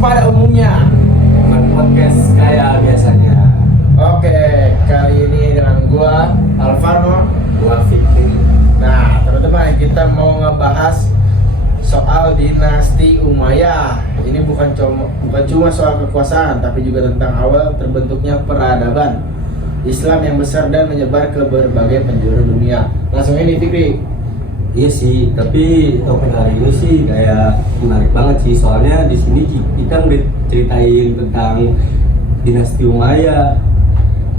pada umumnya. Bukan podcast kayak biasanya. Oke, kali ini dengan gua Alvaro. Gua Fikri. Nah, teman-teman, kita mau ngebahas soal dinasti Umayyah. Ini bukan cuma soal kekuasaan, tapi juga tentang awal terbentuknya peradaban Islam yang besar dan menyebar ke berbagai penjuru dunia. Langsung ini Fikri. Iya sih, tapi topik hari ini sih kayak menarik banget sih. Soalnya di sini kita ceritain tentang dinasti Umayyah.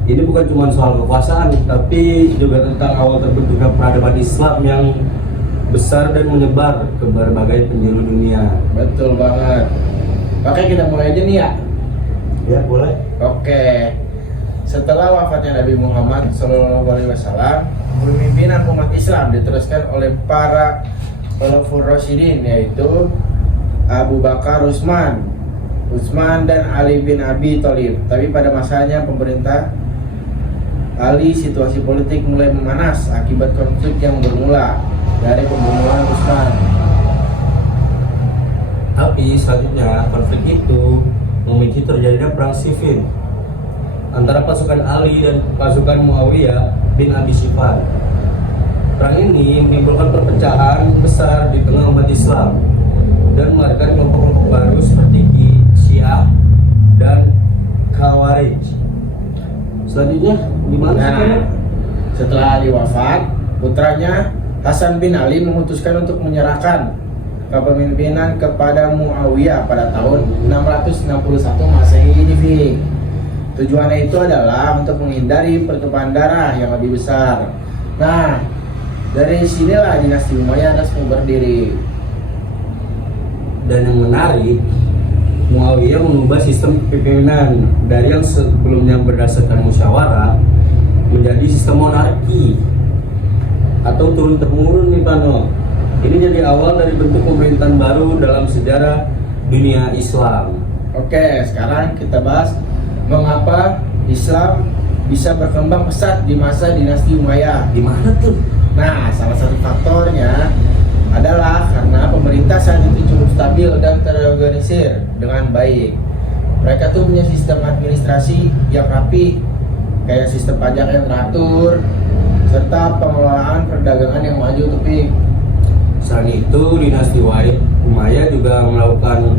Ini bukan cuma soal kekuasaan, tapi juga tentang awal terbentuknya peradaban Islam yang besar dan menyebar ke berbagai penjuru dunia. Betul banget. Oke, kita mulai aja nih ya. Ya, boleh. Oke. Setelah wafatnya Nabi Muhammad SAW, pemimpinan umat Islam diteruskan oleh para Khulafaur Rasyidin, yaitu Abu Bakar, Utsman dan Ali bin Abi Thalib. Tapi pada masanya pemerintah Ali, situasi politik mulai memanas akibat konflik yang bermula dari pembunuhan Utsman. Tapi selanjutnya konflik itu memicu terjadinya perang sifil antara pasukan Ali dan pasukan Muawiyah bin Abi Sufyan. Perang ini menimbulkan perpecahan besar di tengah umat Islam dan melahirkan kelompok-kelompok baru seperti Syiah dan Khawarij. Selanjutnya gimana sih? Nah, setelah Ali wafat, putranya Hasan bin Ali memutuskan untuk menyerahkan kepemimpinan kepada Muawiyah pada tahun 661 Masehi ini, Fik. Tujuannya itu adalah untuk menghindari pertumpahan darah yang lebih besar. Nah, dari sinilah dinasti Umayyah resmi berdiri. Dan yang menarik, Muawiyah mengubah sistem kepemimpinan dari yang sebelumnya berdasarkan musyawarah menjadi sistem monarki atau turun-temurun nih Pano. Ini jadi awal dari bentuk pemerintahan baru dalam sejarah dunia Islam. Oke, sekarang kita bahas mengapa Islam bisa berkembang pesat di masa dinasti Umayyah. Gimana tuh? Nah, salah satu faktornya adalah karena pemerintah saat itu cukup stabil dan terorganisir dengan baik. Mereka tuh punya sistem administrasi yang rapi, kayak sistem pajak yang teratur, serta pengelolaan perdagangan yang maju tepik. Selain itu, dinasti Umayyah juga melakukan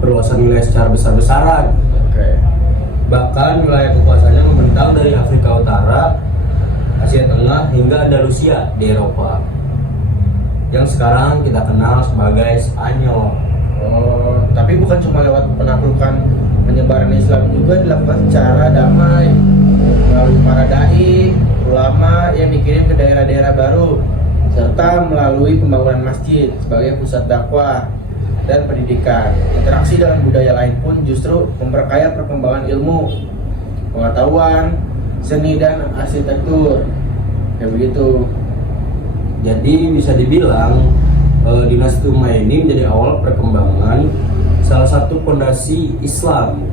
perluasan wilayah secara besar-besaran. Oke. Bahkan wilayah kekuasaannya membentang dari Afrika Utara, Asia Tengah hingga Andalusia di Eropa, yang sekarang kita kenal sebagai Spanyol. Oh, tapi bukan cuma lewat penaklukan, penyebaran Islam juga dilakukan secara damai melalui para dai, ulama yang dikirim ke daerah-daerah baru, serta melalui pembangunan masjid sebagai pusat dakwah dan pendidikan. Interaksi dengan budaya lain pun justru memperkaya perkembangan ilmu, pengetahuan, seni dan arsitektur. Kayak begitu. Jadi bisa dibilang dinasti Umayyah ini menjadi awal perkembangan salah satu fondasi Islam,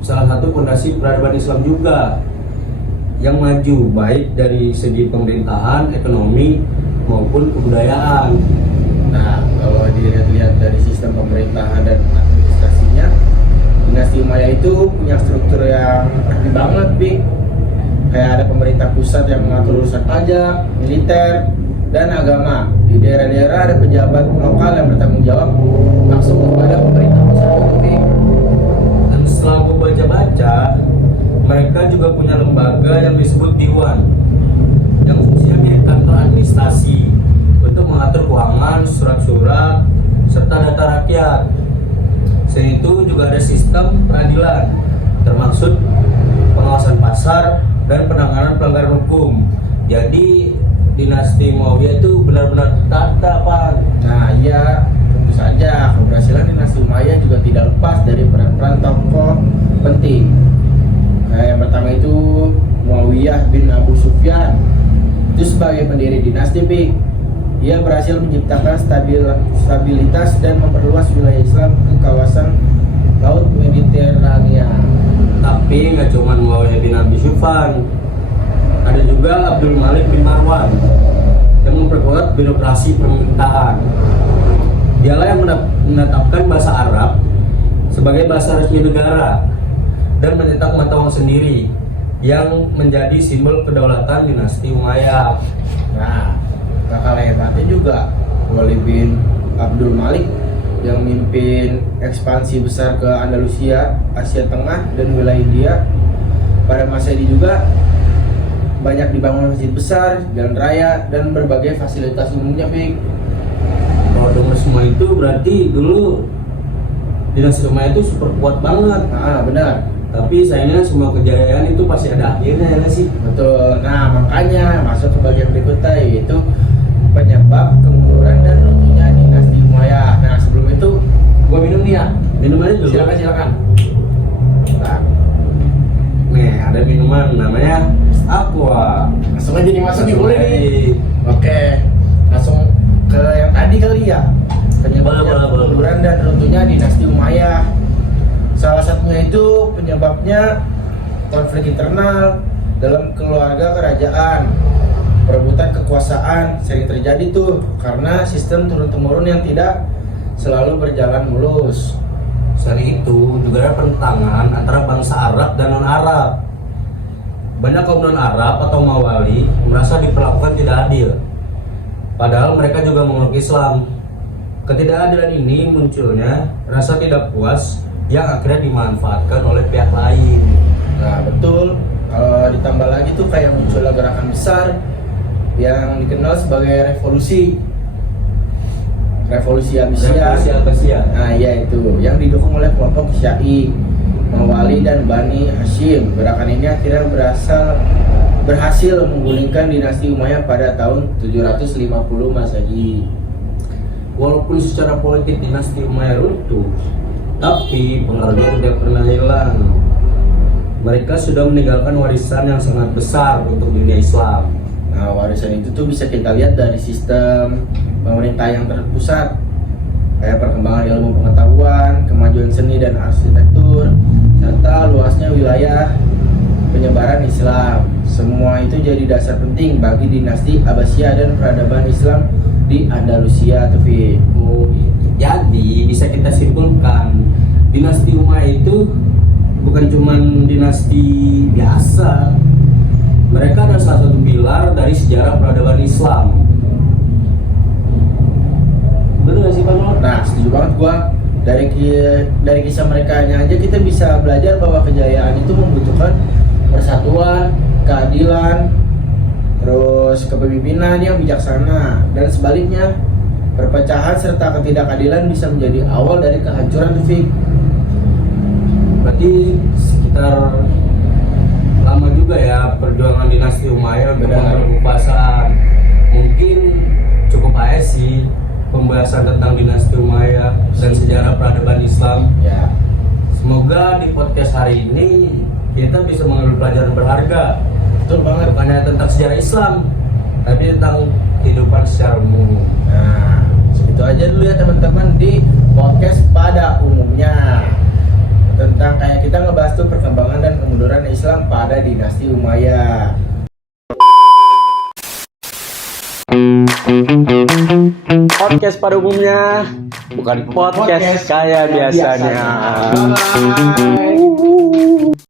salah satu fondasi peradaban Islam juga yang maju baik dari segi pemerintahan, ekonomi maupun kebudayaan. Nah, kalau dilihat-lihat dari sistem pemerintahan dan administrasinya, dinasti Umayyah itu punya struktur yang rapi banget, Bik. Kayak ada pemerintah pusat yang mengatur urusan pajak, militer, dan agama. Di daerah-daerah ada pejabat lokal yang bertanggung jawab langsung kepada pemerintah pusat itu, Bik. Dan setelah aku baca-baca, mereka juga punya lembaga yang disebut Diwan, yang fungsinya mirip kantor administrasi untuk mengatur keuangan, surat-surat, serta data rakyat. Selain itu juga ada sistem peradilan, termasuk pengawasan pasar dan penanganan pelanggaran hukum. Jadi dinasti Muawiyah itu benar-benar tertata, Pak. Nah, iya, tentu saja keberhasilan dinasti Umayyah juga tidak lepas dari peran-peran tokoh penting. Nah, yang pertama itu Muawiyah bin Abu Sufyan. Itu sebagai pendiri dinasti, Pik. Ia berhasil menciptakan stabilitas dan memperluas wilayah Islam ke kawasan Laut Mediterania. Tapi nggak cuma Muawiyah bin Abi Sufyan, ada juga Abdul Malik bin Marwan yang memperkuat birokrasi pemerintahan. Dialah yang menetapkan bahasa Arab sebagai bahasa resmi negara dan mencetak mata uang sendiri yang menjadi simbol kedaulatan dinasti Umayyah. Nah, kakak hebatnya juga Walid bin Abdul Malik yang memimpin ekspansi besar ke Andalusia, Asia Tengah, dan wilayah India. Pada masa ini juga banyak dibangun masjid besar, jalan raya, dan berbagai fasilitas umumnya, Fik. Kalau dengar semua itu berarti dulu dinasti Umayyah itu super kuat banget. Nah, benar. Tapi sayangnya semua kejayaan itu pasti ada akhirnya ya nggak sih? Betul. Nah, makanya masuk ke bagian berikutnya, yaitu penyebab kemunduran dan runtuhnya dinasti Umayyah. Nah, sebelum itu gua minum nih ya. Minumannya dulu. Silakan. Nah, Nih ada minuman namanya Aqua. langsung aja dimasukin Langsung boleh nih. aja. Oke, langsung ke yang tadi kali ya. Penyebabnya Boleh. kemunduran dan runtuhnya dinasti Umayyah. Salah satunya itu penyebabnya konflik internal dalam keluarga kerajaan. Perebutan kekuasaan sering terjadi tuh karena sistem turun-temurun yang tidak selalu berjalan mulus. Selain itu juga ada pertentangan antara bangsa Arab dan non-Arab. Banyak kaum non-Arab atau Mawali merasa diperlakukan tidak adil. Padahal mereka juga memeluk Islam. Ketidakadilan ini munculnya rasa tidak puas yang akhirnya dimanfaatkan oleh pihak lain. Nah, betul. Kalau ditambah lagi tuh kayak munculnya gerakan besar yang dikenal sebagai revolusi Abbasiyah. Revolusi Abbasiyah. Nah, iya itu yang didukung oleh kelompok Syi'i, Mawali dan Bani Hashim. Gerakan ini akhirnya berhasil menggulingkan dinasti Umayyah pada tahun 750 Masehi. Walaupun secara politik dinasti Umayyah runtuh, tapi pengaruhnya tidak pernah hilang. Mereka sudah meninggalkan warisan yang sangat besar untuk dunia Islam. Nah, warisan itu tuh bisa kita lihat dari sistem pemerintah yang terpusat, kayak perkembangan ilmu pengetahuan, kemajuan seni dan arsitektur, serta luasnya wilayah penyebaran Islam. Semua itu jadi dasar penting bagi dinasti Abbasiyah dan peradaban Islam di Andalusia, Taufik. Oh, jadi bisa kita simpulkan dinasti Umayyah itu bukan cuma dinasti biasa. Mereka adalah salah satu pilar dari sejarah peradaban Islam. Betul gak sih Pak Nur? Nah, setuju banget gua. Dari kisah mereka aja kita bisa belajar bahwa kejayaan itu membutuhkan persatuan, keadilan, terus kepemimpinan yang bijaksana, dan sebaliknya perpecahan serta ketidakadilan bisa menjadi awal dari kehancuran, Taufik. Berarti sekitar lama juga ya perjuangan dinasti Umayyah untuk Benar. memperluas kekuasaan. Mungkin cukup aja sih pembahasan tentang dinasti Umayyah dan sejarah peradaban Islam. Ya, Semoga di podcast hari ini kita bisa mengambil pelajaran berharga, betul banget. bukan hanya tentang sejarah Islam, tapi tentang kehidupan secara umum. Nah, segitu aja dulu ya teman-teman di podcast pada umumnya, tentang kayak kita ngebahas tuh perkembangan dan kemunduran Islam pada dinasti Umayyah. Podcast pada umumnya bukan podcast kayak biasanya. Bye.